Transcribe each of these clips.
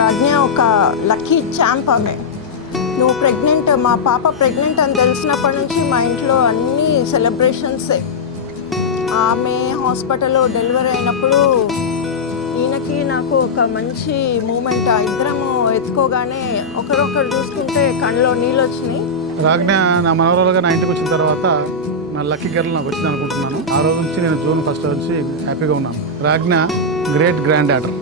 రాజ్ఞ ఒక lucky champ ఆమె. నువ్వు ప్రెగ్నెంట్, మా పాప ప్రెగ్నెంట్ అని తెలిసినప్పటి నుంచి మా ఇంట్లో అన్నీ సెలబ్రేషన్సే. ఆమె హాస్పిటల్లో డెలివరీ అయినప్పుడు ఈయనకి నాకు ఒక మంచి మూమెంట్. ఆ ఇద్దరము ఎత్తుకోగానే ఒకరొకరు చూసుకుంటే కళ్ళలో నీళ్ళు వచ్చినాయి. రాజ్ఞ నా మనవరాలుగా నా ఇంటికి వచ్చిన తర్వాత నా లక్కీ గర్ల్ నాకు వచ్చింది అనుకుంటున్నాను. ఆ రోజు నుంచి నేను జూన్ 1 నుంచి హ్యాపీగా ఉన్నాను. రాజ్ఞ గ్రేట్ గ్రాండ్ డాటర్.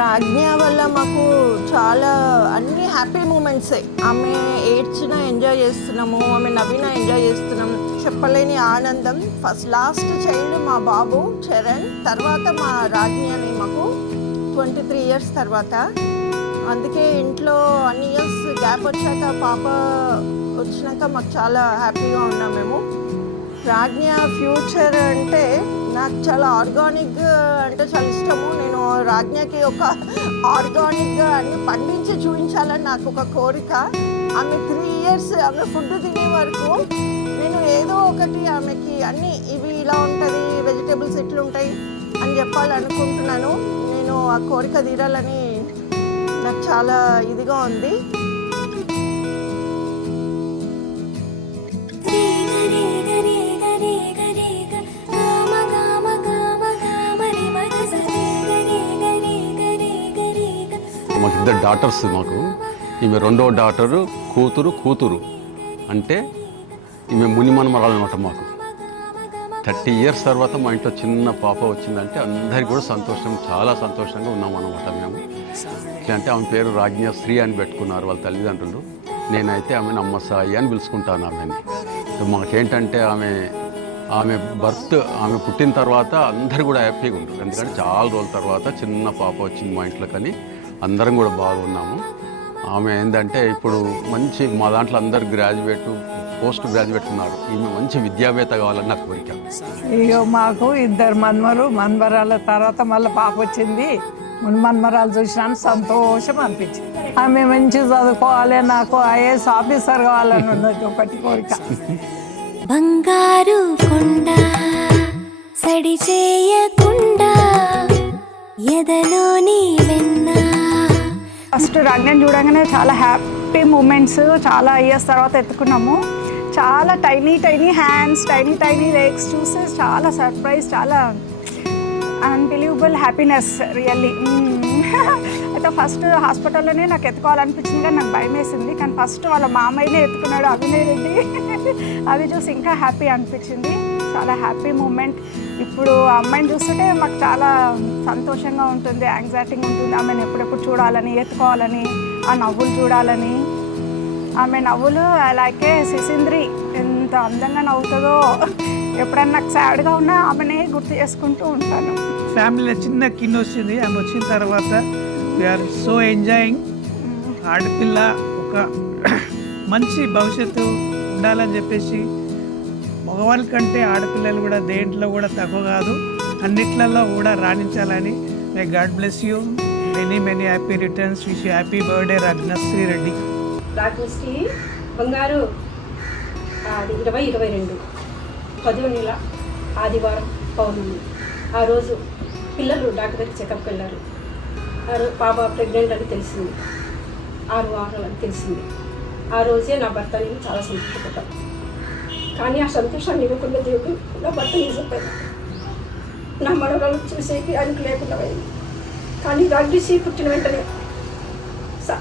రాజ్ఞ వల్ల మాకు చాలా అన్ని హ్యాపీ మూమెంట్సే. ఆమె ఏడ్చినా ఎంజాయ్ చేస్తున్నాము, ఆమె నవ్వినా ఎంజాయ్ చేస్తున్నాము. చెప్పలేని ఆనందం. లాస్ట్ చైల్డ్ మా బాబు చరణ్, తర్వాత మా రాజ్ఞ అని మాకు 23 years తర్వాత. అందుకే ఇంట్లో అన్ని ఇయర్స్ గ్యాప్ వచ్చాక పాప వచ్చినాక మాకు చాలా హ్యాపీగా ఉన్నాం మేము. రాజ్ఞ ఫ్యూచర్ అంటే నాకు చాలా ఆర్గానిక్ అంటే చాలా ఇష్టము. నేను రాజ్ఞకి ఒక ఆర్గానిక్గా అన్ని పండించి చూపించాలని నాకు ఒక కోరిక. ఆమె 3 years ఆమె ఫుడ్ తినే వరకు నేను ఏదో ఒకటి ఆమెకి అన్నీ ఇవి ఇలా ఉంటుంది, వెజిటేబుల్స్ ఇట్లుంటాయి అని చెప్పాలనుకుంటున్నాను. నేను ఆ కోరిక తీరాలని నాకు చాలా ఇదిగా ఉంది. మాకు 2 డాటర్స్. మాకు ఈమె 2వ డాటరు, కూతురు అంటే ఈమె మునిమనమరాలు అనమాట. మాకు 30 years తర్వాత మా ఇంట్లో చిన్న పాప వచ్చిందంటే అందరికీ కూడా సంతోషం, చాలా సంతోషంగా ఉన్నాం అనమాట మేము. అంటే ఆమె పేరు రాజ్ఞశ్రీ అని పెట్టుకున్నారు వాళ్ళ తల్లిదండ్రులు. నేనైతే ఆమెను అమ్మ సాయి అని పిలుచుకుంటాను ఆమెని. మాకేంటంటే ఆమె బర్త్, ఆమె పుట్టిన తర్వాత అందరూ కూడా హ్యాపీగా ఉంటారు. ఎందుకంటే చాలా రోజుల తర్వాత చిన్న పాప వచ్చింది మా ఇంట్లో, కానీ అందరం కూడా బాగున్నాము. ఆమె ఏంటంటే ఇప్పుడు మంచి మా దాంట్లో అందరు గ్రాడ్యుయేట్, పోస్ట్ గ్రాడ్యుయేట్ ఉన్నారు. ఈమె మంచి విద్యావేత్త కావాలని నాకు కోరిక. అయ్యో, మాకు 2 మన్మరాల తర్వాత మళ్ళీ పాప వచ్చింది. మన్మరాలు చూసినాను, సంతోషం అనిపించింది. ఆమె మంచి చదువుకోవాలి, నాకు ఐఏఎస్ ఆఫీసర్ కావాలని ఉన్నది ఒకటి కోరిక. బంగారు కొండ సడి చేయకుండా ఎదలోని వెన్న. ఫస్ట్ రాజ్ఞని చూడగానే చాలా హ్యాపీ మూమెంట్స్. చాలా ఇయర్స్ తర్వాత ఎత్తుకున్నాము. చాలా టైనీ హ్యాండ్స్, టైనీ లెగ్స్ చూస్తే చాలా సర్ప్రైజ్, చాలా అన్బిలీవబుల్ హ్యాపీనెస్ రియల్లీ. అయితే ఫస్ట్ హాస్పిటల్లోనే నాకు ఎత్తుకోవాలనిపించింది, కానీ నాకు భయం వేసింది. కానీ ఫస్ట్ వాళ్ళ మామయ్యనే ఎత్తుకున్నాడు, అభినయ్ రెడ్డి. అది చూసి ఇంకా హ్యాపీ అనిపించింది. చాలా హ్యాపీ మూమెంట్. ఇప్పుడు ఆ అమ్మాయిని చూస్తుంటే మాకు చాలా సంతోషంగా ఉంటుంది, యాంగ్జైటీగా ఉంటుంది. ఆమెను ఎప్పుడెప్పుడు చూడాలని, ఎత్తుకోవాలని, ఆ నవ్వులు చూడాలని. ఆమె నవ్వులు అలాగే సిసింద్రి ఎంత అందంగా నవ్వుతుందో. ఎప్పుడన్నా నాకు సాడ్గా ఉన్నా ఆమెనే గుర్తు చేసుకుంటూ ఉంటాను. ఫ్యామిలీలో చిన్న కింద వచ్చింది. ఆమె వచ్చిన తర్వాత వీఆర్ సో ఎంజాయింగ్. ఆడపిల్ల ఒక మంచి భవిష్యత్తు ఉండాలని చెప్పేసి, మగవాళ్ళ కంటే ఆడపిల్లలు కూడా దేంట్లో కూడా తక్కువ కాదు, అన్నిట్లలో కూడా రాణించాలని. May God bless you. Many happy returns. Wish you happy birthday Ragnasri Reddy. Ragnasri బంగారు. అది 2022 10వ నెల ఆదివారం పౌర్ణమి. ఆ రోజు పిల్లలు డాక్టర్ దగ్గర చెకప్కి వెళ్ళారు. ఆ రోజు పాప ప్రెగ్నెంట్ అని తెలిసింది, 6 వారాలు అని తెలిసింది. ఆ రోజే నా భర్త నేను చాలా సంతోషపడ్డాను. కానీ ఆ సంతోషాన్ని ఇవ్వకుండా దేవుడు నా భర్త నిజపోయాను. నా మనవరాలు చూసేకి ఆయనకు లేకుండా అయింది. కానీ రాజ్ఞశ్రీ పుట్టిన వెంటనే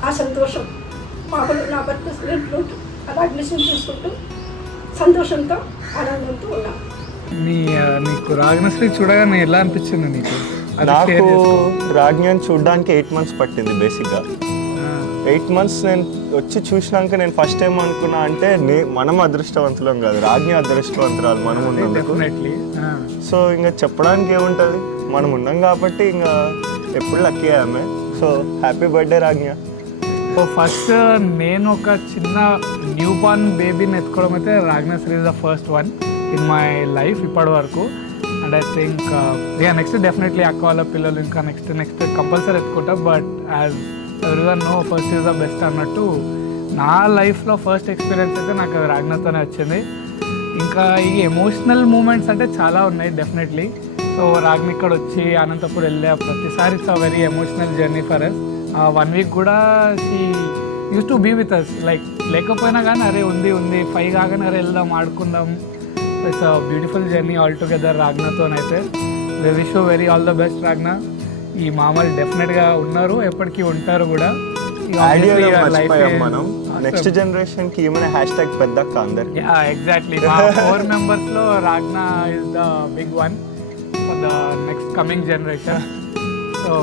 ఆ సంతోషం పాపలు నా భర్త ఆ రాజ్ఞశ్రీని చూసుకుంటూ సంతోషంతో ఆనందంతో ఉన్నాను. నీకు రాజ్ఞశ్రీ చూడగానే ఎలా అనిపించింది నీకు? నాకు రాజ్ఞని చూడడానికి 8 months పట్టింది. బేసిక్గా 8 months నేను వచ్చి చూసినాక నేను ఫస్ట్ టైం అనుకున్నా అంటే మనం అదృష్టవంతులం కాదు, రాజ్ఞ అదృష్టవంతురాలు మనం ఉన్నందుకు. సో ఇంకా చెప్పడానికి ఏముంటుంది, మనం ఉన్నాం కాబట్టి ఇంకా ఎప్పుడు లక్కీ ఆమె. So happy birthday Ragna. So first నేను ఒక చిన్న న్యూ బార్న్ బేబీని ఎత్తుకోవడం అయితే Ragnasri is the first one in my life ఇప్పటి వరకు. And I think next definitely అక్క వాళ్ళ పిల్లలు ఇంకా నెక్స్ట్ కంపల్సరీ ఎత్తుకుంటా. But as everyone know, first is the best అన్నట్టు నా లైఫ్లో ఫస్ట్ ఎక్స్పీరియన్స్ అయితే నాకు రాజ్ఞతోనే వచ్చింది. ఇంకా ఈ ఎమోషనల్ మూమెంట్స్ అంటే చాలా ఉన్నాయి డెఫినెట్లీ. సో రాజ్ఞ ఇక్కడ వచ్చి అనంతపూర్ వెళ్ళే ప్రతిసారి it's a very emotional journey for us. 1 week కూడా she uses to be with us, like లేకపోయినా కానీ అరే ఉంది 5 కాగానే అరే వెళ్దాం ఆడుకుందాం. It's a beautiful journey all together రాగ్నాతోనైతే. We wish you very all the best Ragna. ఈ మామలు డెఫినెట్గా ఉన్నారు, ఎప్పటికీ ఉంటారు కూడా. మనం నెక్స్ట్ జనరేషన్ కి ఏమైనా హ్యాష్ ట్యాగ్ పెద్దక్క అందరు. ఎగ్జాక్ట్లీ మా 4 members లో Ragna is the big one for the next coming generation. So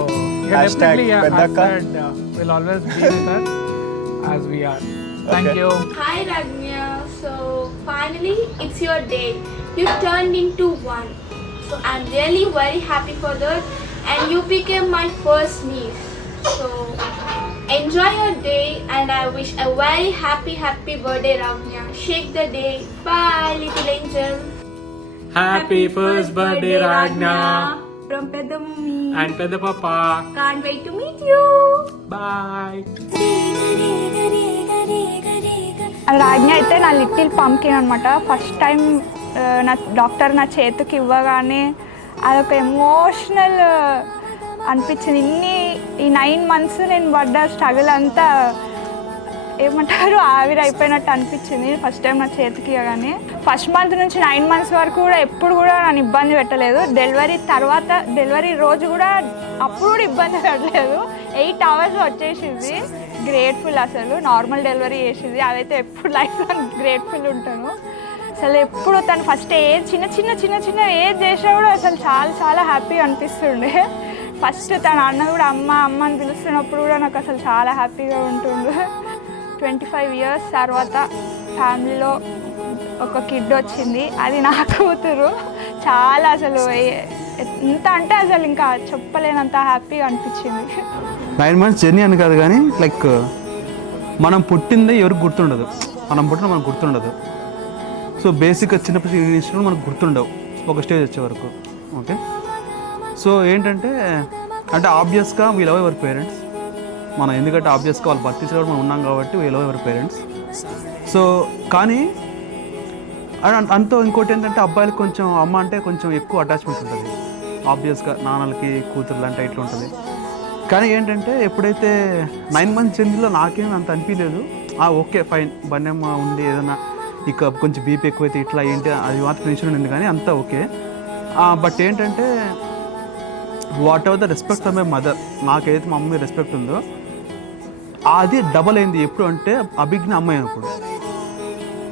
Hashtag పెద్దక్క. Will always be with her as we are. Thank you. Hi Ragna, so finally it's your day. You turned into one. So I'm really very happy for that, and you became my first niece. So enjoy your day, and I wish a very happy birthday Ragna. Shake the day. Bye little angel. Happy first birthday Ragna From Pedda Mummy. and Pedda Papa. Can't wait to meet you. Bye. రాజ్ఞ అయితే నా little pumpkin అనమాట. First time నా doctor నా చేతికి ఇవ్వగానే అదొక emotional అనిపించింది. ఈ 9 months నేను పడ్డ స్ట్రగుల్ అంతా ఏమంటారు ఆవిరైపోయినట్టు అనిపించింది ఫస్ట్ టైం నా చేతికి ఇవ్వగానే. ఫస్ట్ మంత్ నుంచి 9 months వరకు కూడా ఎప్పుడు కూడా నన్ను ఇబ్బంది పెట్టలేదు. డెలివరీ రోజు కూడా అప్పుడు కూడా ఇబ్బంది పెట్టలేదు. 8 hours వచ్చేసింది. గ్రేట్ఫుల్ అసలు. నార్మల్ డెలివరీ చేసింది, అదైతే ఎప్పుడు లైఫ్లో గ్రేట్ఫుల్ ఉంటాను. అసలు ఎప్పుడు తను ఫస్ట్ చిన్న ఏజ్ చేసినా కూడా అసలు చాలా హ్యాపీ అనిపిస్తుండే. ఫస్ట్ తన అన్న కూడా అమ్మ అని పిలుస్తున్నప్పుడు కూడా నాకు అసలు చాలా హ్యాపీగా ఉంటుండే. 25 years తర్వాత ఫ్యామిలీలో ఒక కిడ్ వచ్చింది, అది నా కూతురు. చాలా అసలు ఎంత అంటే అసలు ఇంకా చెప్పలేనంత హ్యాపీగా అనిపించింది. 9 months జర్నీ అని కాదు కానీ లైక్ మనం పుట్టిందే ఎవరికి గుర్తుండదు, మనకు గుర్తుండదు. సో బేసిక్గా చిన్నప్పుడు ఇన్సిడెంట్ మనకు గుర్తుండవు ఒక స్టేజ్ వచ్చే వరకు. ఓకే, సో ఏంటంటే అంటే ఆబ్వియస్గా వీ లవ్ ఎవర్ పేరెంట్స్. మనం ఎందుకంటే ఆబ్వియస్గా వాళ్ళు బతికి మనం ఉన్నాం కాబట్టి we love ever parents. So కానీ అంతో ఇంకోటి ఏంటంటే అబ్బాయిలకు కొంచెం అమ్మ అంటే కొంచెం ఎక్కువ అటాచ్మెంట్ ఉంటుంది. ఆబ్వియస్గా నాన్నలకి కూతుర్లు అంటే ఇట్లా ఉంటుంది. కానీ ఏంటంటే ఎప్పుడైతే 9 months జర్నీలో నాకేం అంత అనిపించలేదు. ఓకే ఫైన్, బన్నెమ్మ ఉండి ఏదైనా ఇక కొంచెం బీపీ ఎక్కువైతే ఇట్లా ఏంటి అది మాత్రం టెన్షన్ ఉంది కానీ అంతా ఓకే. బట్ ఏంటంటే what ever the respect for my mother, నాకైతే మా మమ్మీ రెస్పెక్ట్ ఉందో అది డబల్ అయింది. ఎప్పుడు అంటే అభిజ్ఞ అమ్మాయి అయినప్పుడు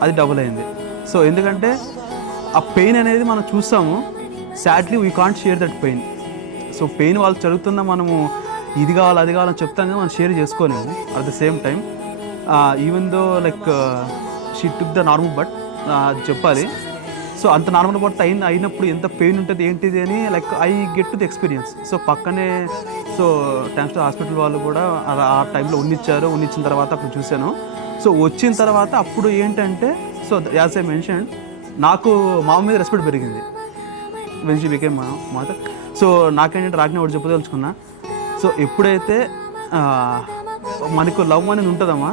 అది డబల్ అయింది. సో ఎందుకంటే ఆ పెయిన్ అనేది మనం చూస్తాము, sadly we can't share that pain. So pain వాళ్ళు జరుగుతున్నా మనము ఇది కావాలి అది కావాలని చెప్తాం కదా, మనం షేర్ చేసుకోలేము. At the same time even though like she took the normal but చెప్పాలి. సో అంత నార్మల్ బట్ అయినప్పుడు ఎంత పెయిన్ ఉంటుంది ఏంటిది అని like I get to the experience. So పక్కనే సో థ్యాంక్స్ టు హాస్పిటల్ వాళ్ళు కూడా ఆ టైంలో ఉన్నిచ్చిన తర్వాత అప్పుడు చూశాను. సో వచ్చిన తర్వాత అప్పుడు ఏంటంటే సో యాజ్ ఐ మెన్షన్ నాకు మా మీద రెస్పెక్ట్ పెరిగింది when she became mother. So నాకేంటంటే రాజ్ఞ ఒకటి చెప్పదలుచుకున్నా. సో ఎప్పుడైతే మనకు లవ్ అనేది ఉంటుందమ్మా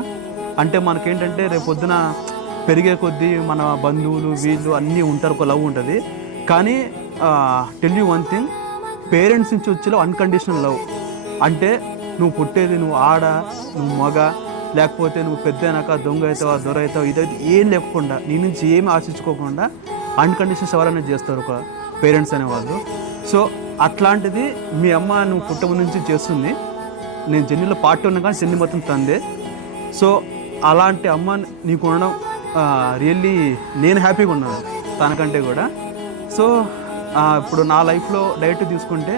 అంటే మనకేంటంటే రేపు పొద్దున పెరిగే కొద్దీ మన బంధువులు వీళ్ళు అన్నీ ఉంటారు, ఒక లవ్ ఉంటుంది. కానీ tell you one thing, parents నుంచి వచ్చేలో అన్కండిషనల్ లవ్. అంటే నువ్వు పుట్టేది నువ్వు ఆడ, నువ్వు మగ, లేకపోతే నువ్వు పెద్ద అయినాక దొంగ అవుతావా దొర అవుతావు ఇదైతే ఏం లేకుండా నీ నుంచి ఏమి ఆశించుకోకుండా అన్కండిషనల్ సవాల్ చేస్తారు ఒక పేరెంట్స్ అనేవాళ్ళు. సో అట్లాంటిది మీ అమ్మ నువ్వు పుట్టము నుంచి చేస్తుంది. నేను జర్నీలో పార్టీ ఉన్నా కానీ జర్నీ మొత్తం తందే. సో అలాంటి అమ్మ నీకు ఉండడం రియల్లీ నేను హ్యాపీగా ఉన్నాను తనకంటే కూడా. సో ఇప్పుడు నా లైఫ్లో డైరెక్ట్ తీసుకుంటే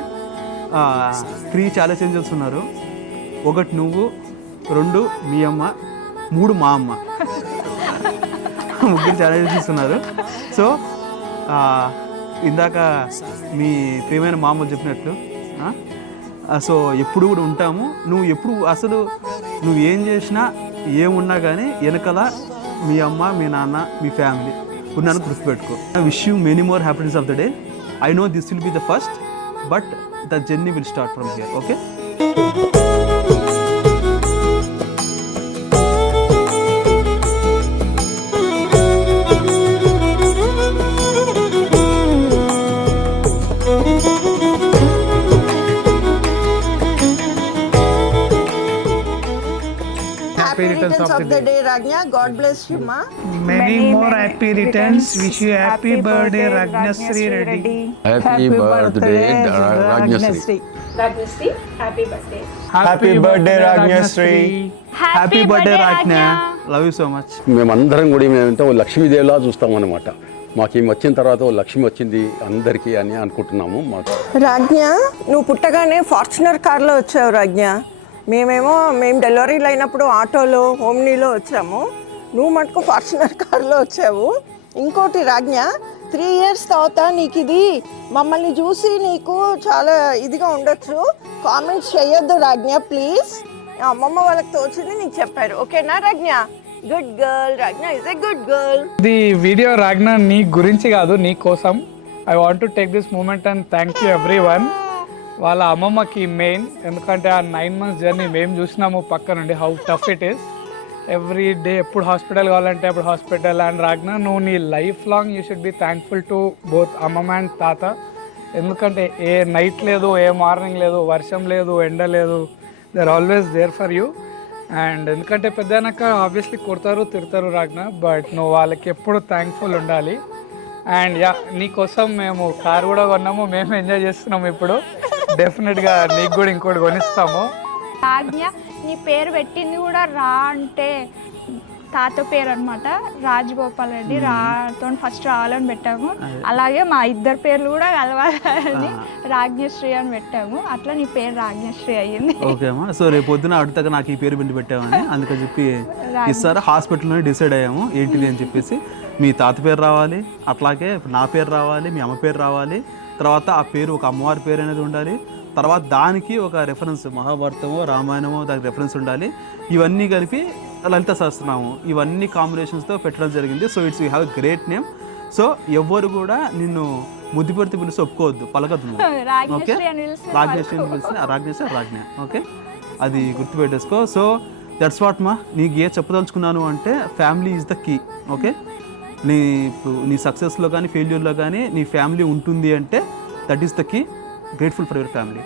3 ఛాలెంజెస్ ఉన్నారు. 1 నువ్వు, 2 మీ అమ్మ, 3 మా అమ్మ. 3 ఛాలెంజెస్ ఉన్నారు. సో ఇందాక మీ ప్రియమైన మా అమ్మ చెప్పినట్లు సో ఎప్పుడు కూడా ఉంటాము. నువ్వు ఎప్పుడు అసలు నువ్వు ఏం చేసినా ఏమున్నా కానీ వెనకాల మీ అమ్మ మీ నాన్న మీ ఫ్యామిలీ ఉన్నాను గుర్తుపెట్టుకో. I wish you many more happiness of the day. I know this will be the first but the journey will start from here. Okay. Happy returns of the day Ragna. God bless you మా. Many more happy returns. Wish you happy birthday, Ragnasri Reddy. Happy birthday Ragnasri. Ragnasri happy birthday. Happy birthday Ragnasri. Happy birthday Ragna. Love you so much. మేమందరం కూడా మేమంటే ఓ లక్ష్మీదేవిలా చూస్తామన్నమాట. మాకు ఈమె వచ్చిన తర్వాత ఓ లక్ష్మి వచ్చింది అందరికీ అని అనుకుంటున్నాము. మాకు రాజ్ఞ, నువ్వు పుట్టగానే ఫార్చునర్ కార్లో వచ్చావు రాజ్ఞ. మేము డెలివరీలు అయినప్పుడు ఆటోలో ఓమ్నీలో వచ్చాము. నువ్వు మటుకు ఫార్చునర్ కార్లో వచ్చావు. ఇంకోటి రాజ్ఞ, 3 years తర్వాత నీకు ఇది మమ్మల్ని చూసి నీకు చాలా ఇదిగా ఉండొచ్చు. కామెంట్స్ చేయొద్దు రాజ్ఞ ప్లీజ్. అమ్మమ్మ వాళ్ళకి తోచింది నీకు చెప్పారు. ఓకేనా Ragna? Good girl. Ragna is a good girl. The video Ragna నీ గురించి కాదు, నీ కోసం. I want to take this moment and thank you everyone. వాళ్ళ అమ్మమ్మకి మెయిన్, ఎందుకంటే ఆ 9 months జర్నీ మేము చూసినాము పక్క నుండి, how tough it is. Every day ఎప్పుడు హాస్పిటల్ కావాలంటే అప్పుడు హాస్పిటల్. అండ్ రాగ్నా, నువ్వు నీ life long you should be thankful to both అమ్మమ్మ అండ్ తాత. ఎందుకంటే ఏ నైట్ లేదు, ఏ మార్నింగ్ లేదు, వర్షం లేదు, ఎండ లేదు, they are always there for you. And ఎందుకంటే పెద్దనాక ఆబ్వియస్లీ కొడతారు, తిడతారు రాగ్నా, బట్ నువ్వు వాళ్ళకి ఎప్పుడు థ్యాంక్ఫుల్ ఉండాలి. అండ్ యా, నీకోసం మేము కార్ కూడా కొన్నాము, మేము ఎంజాయ్ చేస్తున్నాము ఇప్పుడు. డెఫినెట్గా నీకు కూడా ఇంకోటి కొనిస్తాము. రాజ్ఞ, నీ పేరు పెట్టింది కూడా రా అంటే తాత పేరు అనమాట, రాజగోపాల్ రెడ్డి. రాతో ఫస్ట్ రావాలని పెట్టాము. అలాగే మా ఇద్దరు పేర్లు కూడా కలవాలని రాజ్ఞశ్రీ అని పెట్టాము. అట్లా నీ పేరు రాజ్ఞశ్రీ అయ్యింది. ఓకే అమ్మా. సో రేపు పొద్దున అడుగుతాక నాకు ఈ పేరు పెట్టి పెట్టామని అందుకని చెప్పి ఇస్తారు. హాస్పిటల్లోనే డిసైడ్ అయ్యాము ఏంటిది అని చెప్పేసి. మీ తాత పేరు రావాలి, అట్లాగే నా పేరు రావాలి, మీ అమ్మ పేరు రావాలి, తర్వాత ఆ పేరు ఒక అమ్మవారి పేరు అనేది ఉండాలి, తర్వాత దానికి ఒక రెఫరెన్స్ మహాభారతమో రామాయణమో దానికి రెఫరెన్స్ ఉండాలి. ఇవన్నీ కలిపి లలిత సహస్రనామం, ఇవన్నీ కాంబినేషన్స్తో పెట్టడం జరిగింది. So it's you have great name. So ఎవ్వరు కూడా నిన్ను ముద్దుపెడితే పిలిచి ఒప్పుకోవద్దు, పలకద్దు నువ్వు. ఓకే, రాజ్ఞశ్రీ పిలిచి రాజ్ఞశ్రీ రాజ్ఞ. ఓకే, అది గుర్తుపెట్టేసుకో. సో దట్స్ వాట్ మా. నీకు ఏ చెప్పదలుచుకున్నాను అంటే family is the key. Okay, నీ సక్సెస్లో కానీ ఫెయిల్యూర్లో కానీ నీ ఫ్యామిలీ ఉంటుంది అంటే that is the key. Grateful for your family.